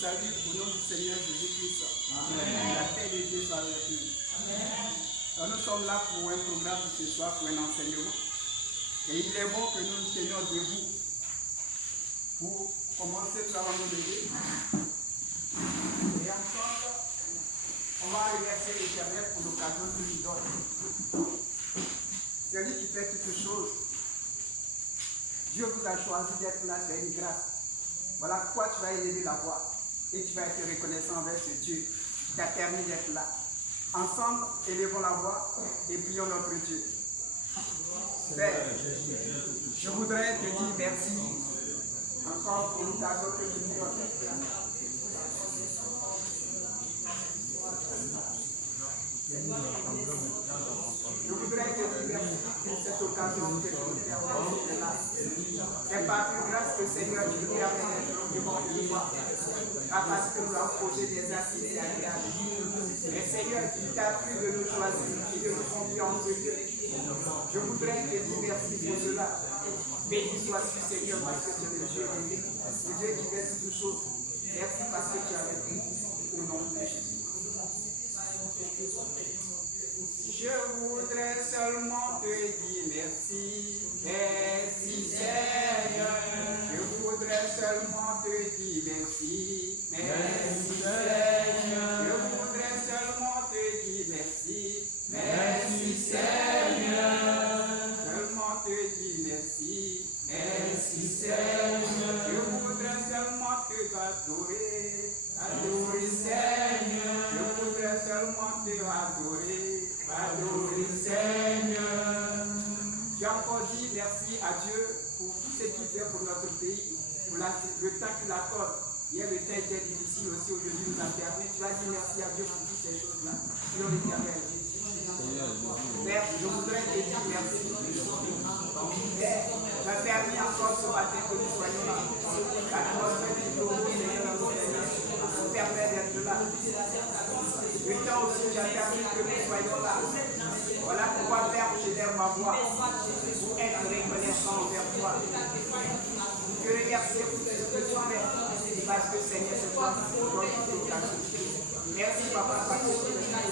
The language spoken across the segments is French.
salue au nom du Seigneur Jésus-Christ. La paix de Dieu soit avec nous. Nous sommes là pour un programme ce soir, pour un enseignement. Et il est bon que nous nous tenions debout pour commencer par nous lever. Et ensemble, on va remercier l'Éternel pour l'occasion qu'il nous donne. C'est lui qui fait toutes choses. Dieu vous a choisi d'être là, c'est une grâce. Voilà pourquoi tu vas élever la voix et tu vas être reconnaissant envers ce Dieu qui t'a permis d'être là. Ensemble, élevons la voix et prions notre Dieu. Père, je voudrais te dire merci encore pour l'occasion que tu nous donnes. Je voudrais te dire merci pour cette occasion que tu nous permets d'être là. C'est par plus grâce que Seigneur, tu nous permets d'être devant nous. Pas parce que nous avons posé des actes agréables. Mais Seigneur, il t'a plu de nous choisir et de nous conduire en ce lieu. Je voudrais te dire merci pour cela. Béni sois-tu, Seigneur, parce que tu es le Dieu aimé, le Dieu qui fait toutes choses. Merci parce que tu es avec nous. Au nom de Jésus. Je voudrais seulement te dire merci, merci Seigneur. Je voudrais seulement te dire merci, merci Seigneur. Je voudrais seulement te dire merci, merci Seigneur. Seulement te dire merci, merci Seigneur. Je voudrais seulement te adorer, adorer Seigneur. Je voudrais seulement te adorer. Adorer Seigneur. Tu as encore dit merci à Dieu pour tout ce qu'il fait pour notre pays, pour le temps qu'il accorde. Hier, le temps était difficile aussi, aujourd'hui nous a permis. Tu as dit merci à Dieu pour toutes ces choses-là. Sur l'Éternel. Père, je voudrais te dire merci. Père, tu as permis encore ce matin que nous soyons là. L'atmosphère du bureau, Seigneur, nous permet d'être là. Le temps aussi, tu as permis que nous soyons là. Voilà pourquoi, Père, je lève ma voix pour être reconnaissant envers toi. Je te remercie pour ce que tu fais. Parce que, Seigneur, c'est toi qui nous donne toute l'occasion. Merci, Papa, parce que tu es là.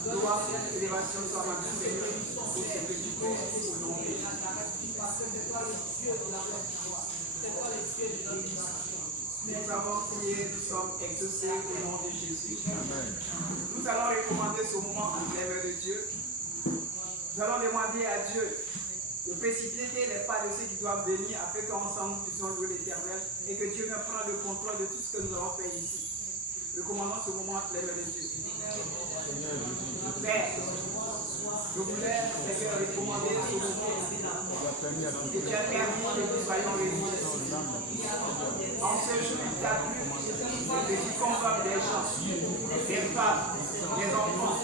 Gloire et élévation soit ma vie, Seigneur, pour ce que tu fais au nom de Jésus. Nous avons prié, nous sommes exaucés au nom de Jésus. Amen. Nous allons recommander ce moment en l'œuvre de Dieu. Nous allons demander à Dieu de précipiter les pas de ceux qui doivent venir afin qu'ensemble nous puissions louer l'Éternel et que Dieu me prenne le contrôle de tout ce que nous avons fait ici. Recommandons ce moment en l'œuvre de Dieu. Père, je voulais, Seigneur, recommander ce moment que tu as permis que nous soyons réunis. En ce jour, il t'a plu que tu convoques des gens, des femmes, des enfants,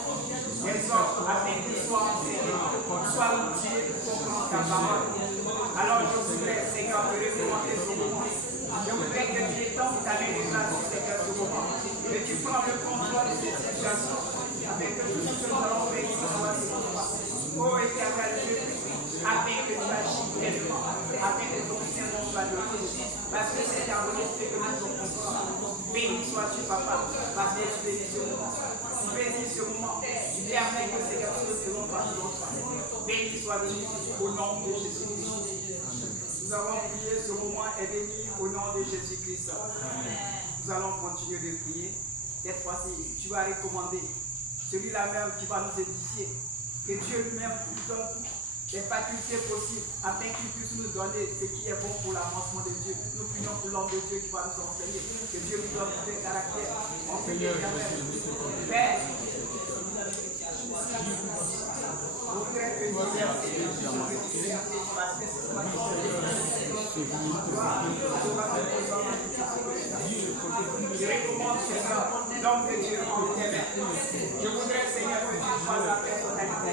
des hommes, afin qu'ils soient enseignés, soient outillés pour comprendre ta parole. Alors je voudrais, Seigneur, te recommander ce moment. Je voudrais que tu étendes ta main de grâce sur ce moment. Que tu prends le contrôle de cette situation. Afin que tout ce que nous allons faire ici soit différent. Ô Éternel Dieu, afin que tu agis pleinement, afin que ton Saint-Nom soit donné. Parce que c'est ta volonté que nous sommes comprendre. Béni sois-tu, Papa, parce que tu bénis ce moment. Tu bénis ce moment. Tu permets que ces choses se vont par notre part. Béni soit-tu au nom de Jésus-Christ. Nous avons prié, ce moment est béni au nom de Jésus-Christ. Nous allons continuer de prier. Cette fois-ci, tu vas recommander celui-là même qui va nous édifier. Que Dieu lui-même nous donne toutes les facultés possibles afin qu'il puisse nous donner ce qui est bon pour l'avancement de Dieu. Nous prions pour l'homme de Dieu qui va nous enseigner. Que Dieu nous donne tous les caractères. Enseignez l'éternel. Père, je voudrais te dire merci. Parce que c'est toi qui je recommande, Seigneur, l'homme de Dieu en tes mains. Je voudrais, Seigneur, que tu sois la personnalité.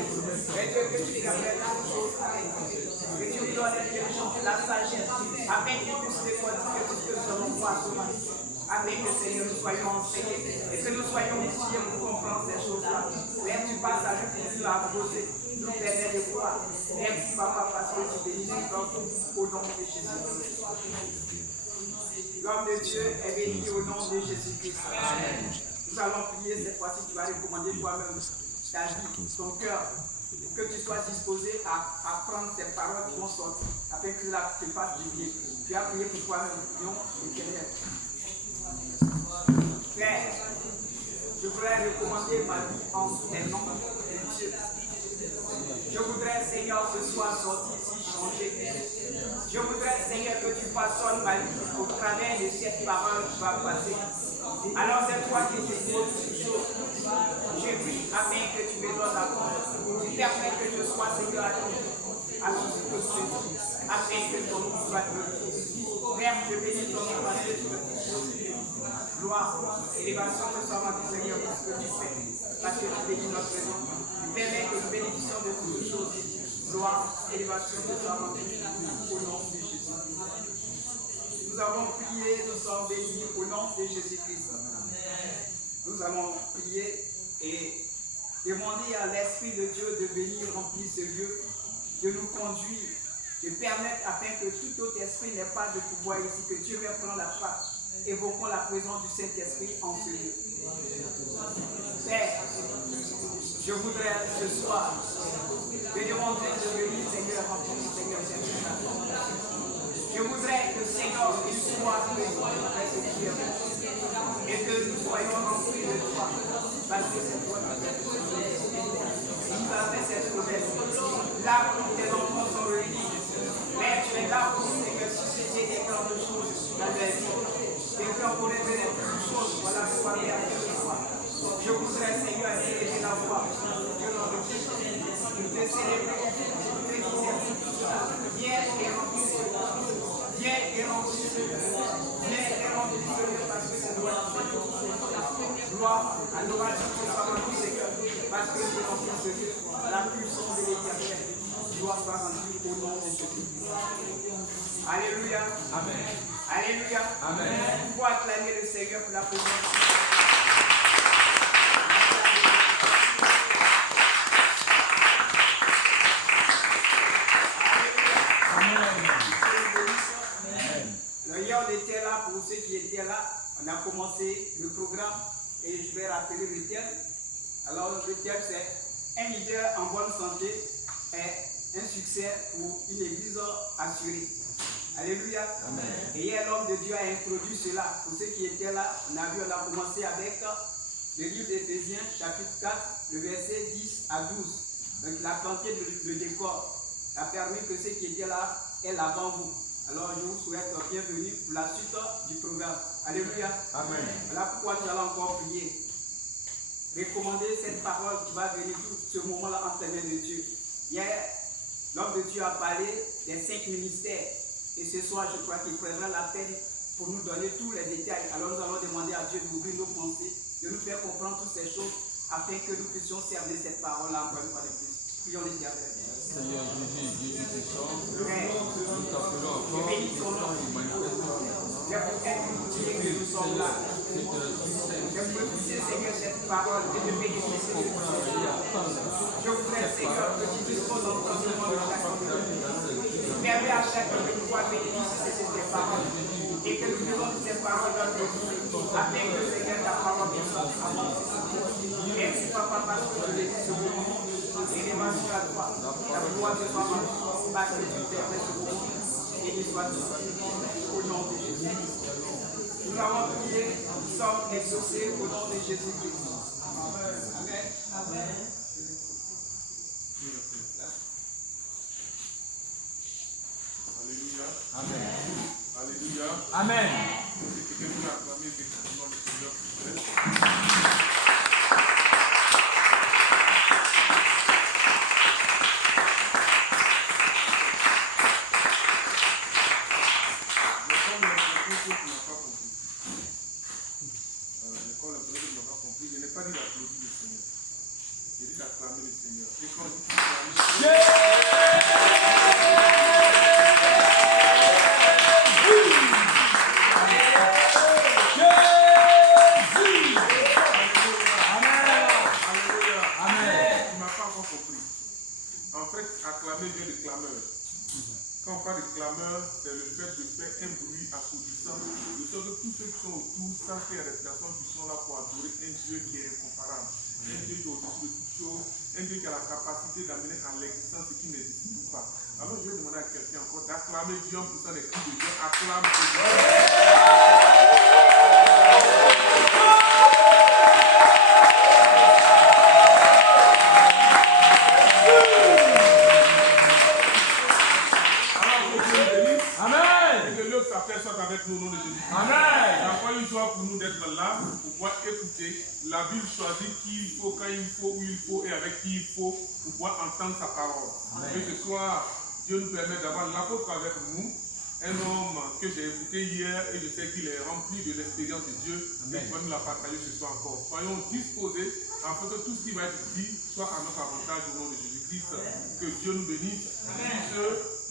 Et Dieu, que tu permettes toutes choses que tu nous donnes l'intelligence, la sagesse, afin qu'il puisse décortiquer tout ce que nous allons voir ce matin. Afin que, Seigneur, nous soyons enseignés et que nous soyons outillés pour comprendre ces choses-là. Père, tu passes à lui pour nous la poser. Nous permets de voir. Merci, Papa, parce que tu bénis notre au nom de Jésus. L'homme de Dieu est béni au nom de Jésus-Christ. Nous allons prier cette fois-ci. Tu vas recommander toi-même ta vie, ton cœur, pour que tu sois disposé à prendre ces paroles qui vont sortir, afin que cela te fasse du bien. Tu as prié pour toi-même. Prions l'Éternel. Père, je voudrais recommander ma vie en tes noms de Dieu. Je voudrais, Seigneur, ce soir sortir ici changer. Je voudrais, Seigneur, que tu façonnes ma vie au travers de cette parole qui va passer. Alors c'est toi qui disposes toutes choses. Je prie afin que tu me donnes la force. Tu permets que je sois, Seigneur, à tout ce que je dis, afin que ton nom soit glorifié. Père, je bénis ton nom parce que tu me dis. Gloire, élévation de sa vie, Seigneur, pour ce que tu fais. Parce que tu bénis notre nom. Tu permets que nous bénéficions de toutes choses. Gloire, élévation de sa vie, au nom de Jésus. Nous avons prié, nous sommes bénis au nom de Jésus-Christ. Nous allons prier et demander à l'Esprit de Dieu de venir remplir ce lieu, de nous conduire, de permettre afin que tout autre esprit n'ait pas de pouvoir ici, que Dieu vienne prendre la place. Évoquons la présence du Saint-Esprit en ce lieu. Père, je voudrais ce soir te demander de venir, Seigneur, remplir, Seigneur, cette place. Je voudrais que, Seigneur, il soit présent avec ce Dieu et que nous soyons remplis de toi, parce que c'est toi qui as fait nous as fait cette promesse. Là où tes enfants sont réunis, mais tu es là pour, Seigneur, susciter des grandes choses dans leur vie. Des cœurs pour révéler toutes choses, voilà pourquoi il y a quelque fois. Je voudrais, Seigneur, élever la voix. Je l'en remercie. Je te célébrer, je te dire, viens et remplis ce lieu. Viens et remplis ce lieu. Viens et remplis ce lieu parce que c'est toi qui fais. Gloire, adoration pour sa main, Seigneur, parce que tu remplis ce lieu. La puissance de l'Éternel doit soit rendue au nom de Jésus. Alléluia. Amen. Alléluia. Amen. Vous pouvez acclamer le Seigneur pour la présence. Hier, on était là, pour ceux qui étaient là, on a commencé le programme et je vais rappeler le thème. Alors, le thème c'est un leader en bonne santé est un succès pour une église assurée. Alléluia. Amen. Et hier, l'homme de Dieu a introduit cela. Pour ceux qui étaient là, on a commencé avec le livre d'Éphésiens, chapitre 4, le verset 10 à 12. Donc, il a planté le décor. Il a permis que ceux qui étaient là aient l'avant vous. Alors, je vous souhaite bienvenue pour la suite du programme. Alléluia. Amen. Voilà pourquoi nous allons encore prier. Recommander cette parole qui va venir tout ce moment-là entre les mains de Dieu. Hier, l'homme de Dieu a parlé des 5 ministères. Et ce soir, je crois qu'il prendra la peine pour nous donner tous les détails. Alors nous allons demander à Dieu d'ouvrir nos pensées, de nous faire comprendre toutes ces choses, afin que nous puissions servir cette parole-là encore une fois de plus. Prions l'Éternel. Seigneur Jésus, Dieu du puissant, nous t'appelons encore, je pour être utile que nous sommes là. Je peux pousser, Seigneur, cette parole et de bénéficier de je voudrais, Seigneur, que tu disposes d'entendement de chacun de nous. Permets à chacun de pouvoir bénéficier de ces paroles et que nous devons ces paroles dans nos vies, afin que, Seigneur, ta parole puisse avancer. Merci, Papa, parce que je l'ai dit ce moment. Élévation à toi, la gloire de toi, parce que tu permets ce moment et qu'il soit au nom de Jésus. Nous avons prié, nous sommes exaucés au nom de Jésus-Christ. Amen. Amen. Alléluia. Amen. Alléluia. Amen. C'est que nous acclamer effectivement le Seigneur. Quand on parle de clameur, c'est le fait de faire un bruit assourdissant, de sorte que tous ceux qui sont autour savent qu'il y a des personnes qui sont là pour adorer un Dieu qui est incomparable, un Dieu qui est au-dessus de toutes choses, un Dieu qui a la capacité d'amener à l'existence ce qui n'existe pas. Alors je vais demander à quelqu'un encore d'acclamer Dieu en poussant des cris de Dieu. Acclame Dieu. Avec nous au nom de Jésus. Amen. La foi une joie pour nous d'être là, pour pouvoir écouter. La Bible choisit qui il faut, quand il faut, où il faut et avec qui il faut, pour pouvoir entendre sa parole. Amen. Et ce soir, Dieu nous permet d'avoir l'apôtre avec nous, un homme que j'ai écouté hier et je sais qu'il est rempli de l'expérience de Dieu. Amen. Et il va nous la partager ce soir encore. Soyons disposés afin que tout ce qui va être dit soit à notre avantage au nom de Jésus-Christ. Que Dieu nous bénisse.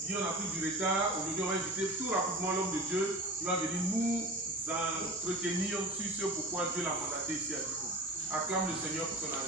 Si on a pris du retard, aujourd'hui on va inviter tout rapidement l'homme de Dieu qui va venir nous entretenir sur ce pourquoi Dieu l'a mandaté ici à Dico. Acclame le Seigneur pour son avis.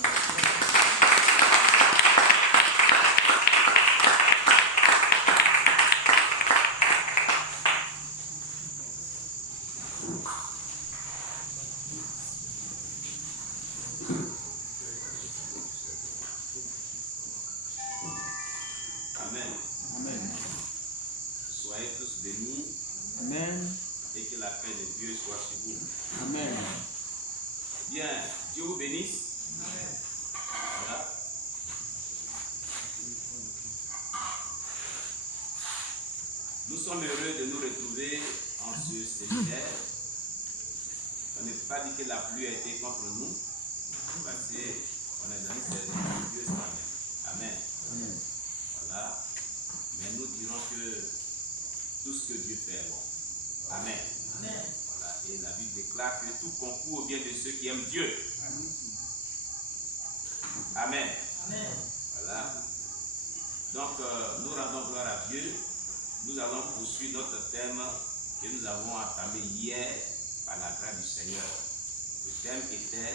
Dieu. Amen. Amen. Voilà. Donc, nous rendons gloire à Dieu. Nous allons poursuivre notre thème que nous avons entamé hier par la grâce du Seigneur. Le thème était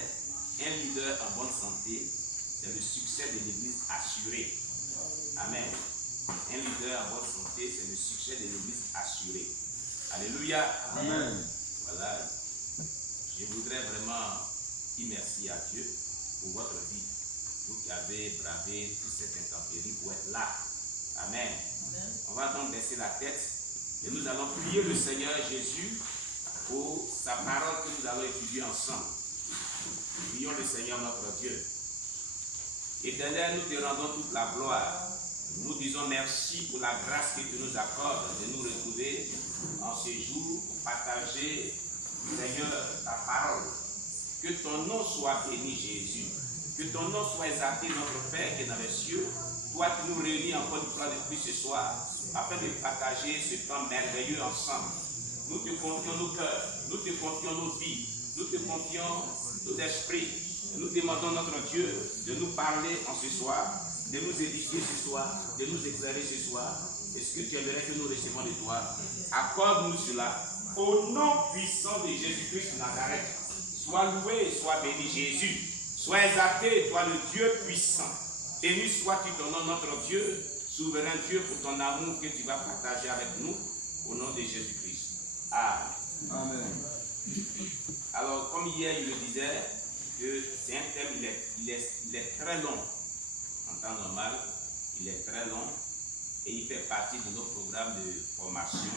un leader en bonne santé, c'est le succès de l'Église assuré. Amen. Un leader en bonne santé, c'est le succès de l'Église assuré. Alléluia. Amen. Voilà. Je voudrais vraiment dire merci à Dieu pour votre vie. Vous qui avez bravé toute cette intempérie pour être là. Amen. Amen. On va donc baisser la tête et nous allons prier le Seigneur Jésus pour sa parole que nous allons étudier ensemble. Prions le Seigneur notre Dieu. Éternel, nous te rendons toute la gloire. Nous disons merci pour la grâce que tu nous accordes de nous retrouver en ce jour pour partager, Seigneur, ta parole. Que ton nom soit béni, Jésus. Que ton nom soit exalté, notre Père qui est dans les cieux. Toi qui nous réunis encore une fois de plus ce soir, afin de partager ce temps merveilleux ensemble. Nous te confions nos cœurs, nous te confions nos vies, nous te confions nos esprits. Nous demandons notre Dieu de nous parler en ce soir, de nous édifier ce soir, de nous éclairer ce soir. Est-ce que tu aimerais que nous recevons de toi? Accorde-nous cela. Au nom puissant de Jésus-Christ de Nazareth, sois loué, sois béni Jésus. Sois exalté, toi le Dieu puissant. Béni sois-tu ton nom, notre Dieu, souverain Dieu, pour ton amour que tu vas partager avec nous, au nom de Jésus-Christ. Amen. Amen. Alors, comme hier, il le disait, que c'est un thème, il est très long. En temps normal, il est très long et il fait partie de nos programmes de formation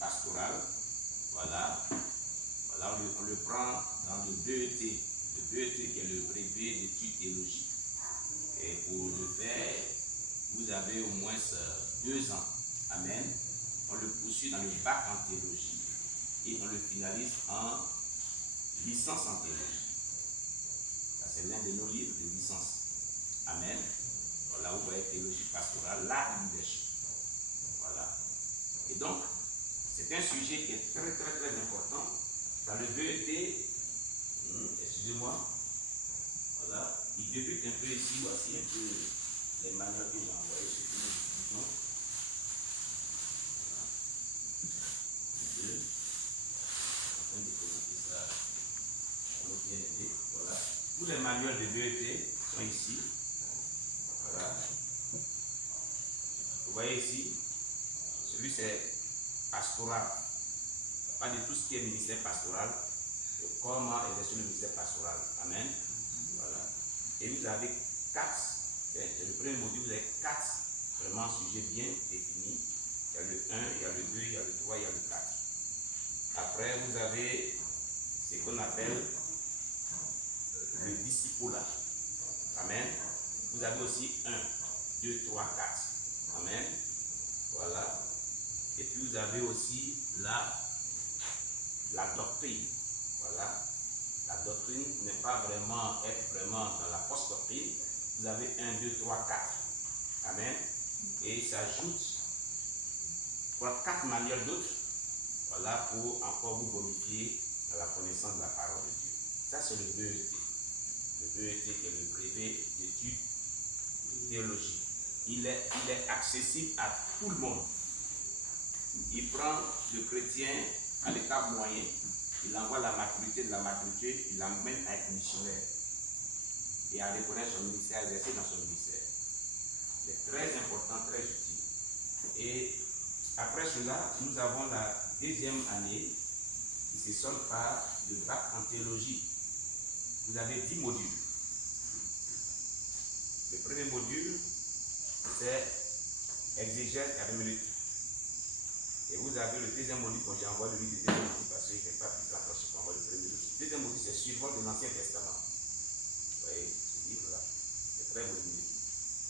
pastorale. Voilà. Voilà, on le prend dans le BET. Le BET qui est le brevet d'études théologiques. Et pour le faire, vous avez au moins 2 ans. Amen. On le poursuit dans le bac en théologie et on le finalise en licence en théologie. Ça, c'est l'un de nos livres de licence. Amen. Voilà, vous voyez théologie pastorale, la leadership. Voilà. Et donc, c'est un sujet qui est très très très important. Dans le BET, excusez-moi, voilà, il débute un peu ici, voici un peu les manuels que j'ai envoyés sur nous discutons. Voilà. Afin de commenter ça, on va bien aider. Voilà. Tous les manuels de BET sont ici. Voilà. Vous voyez ici, c'est pastoral. On parle de tout ce qui est ministère pastoral, de comment exercer le ministère pastoral. Amen. Voilà. Et vous avez 4, c'est le premier module, vous avez 4 vraiment sujets bien définis. Il y a le 1, il y a le 2, il y a le 3, il y a le 4. Après, vous avez ce qu'on appelle le discipulat. Amen. Vous avez aussi 1, 2, 3, 4. Amen. Voilà. Et puis vous avez aussi la doctrine. Voilà. La doctrine n'est pas vraiment être vraiment dans la fausse doctrine. Vous avez 1, 2, 3, 4. Amen. Et il s'ajoute 4 manières d'autres. Voilà, pour encore vous bonifier dans la connaissance de la parole de Dieu. Ça, c'est le BET. Le BET qui est le brevet d'études théologiques. Il est accessible à tout le monde. Il prend le chrétien à l'état moyen, il envoie la maturité, de la maturité, il l'emmène à être missionnaire et à reconnaître son ministère, à exercer dans son ministère. C'est très important, très utile. Et après cela, nous avons la deuxième année qui se solde par le bac en théologie. Vous avez 10 modules. Le premier module, c'est exégèse herméneutique. Et vous avez le deuxième module, quand j'ai envoyé le livre du deuxième module, parce que je n'ai pas pu attention pour envoyer le premier module. Le deuxième module, c'est suivant de l'Ancien Testament. Vous voyez, ce livre-là, c'est très bon livre.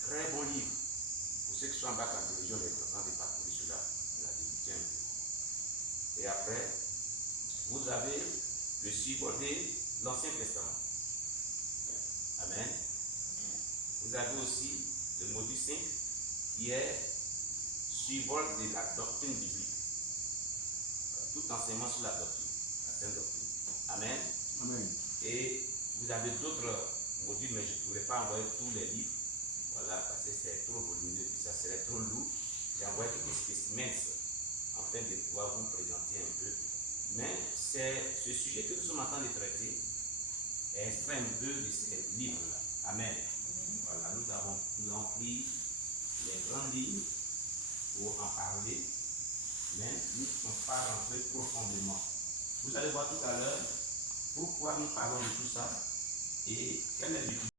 Très bon livre. Pour ceux qui sont en bac en théologie, on est en train de parcourir cela, on a débuté un peu. Et après, vous avez le suivant de l'Ancien Testament. Amen. Vous avez aussi le module 5 qui est suivant de la doctrine biblique. Tout enseignement sur la doctrine, la sainte doctrine. Amen. Amen. Et vous avez d'autres modules, mais je ne pourrais pas envoyer tous les livres. Voilà, parce que c'est trop volumineux, puis ça serait trop lourd. J'ai envoyé quelques spécimens afin de pouvoir vous présenter un peu. Mais c'est ce sujet que nous sommes en train de traiter est extrait un peu de ces livres-là. Amen. Voilà, nous avons pris les grands livres pour en parler, mais nous ne sommes pas rentrés profondément. Vous allez voir tout à l'heure pourquoi nous parlons de tout ça et quelle est l'utilité.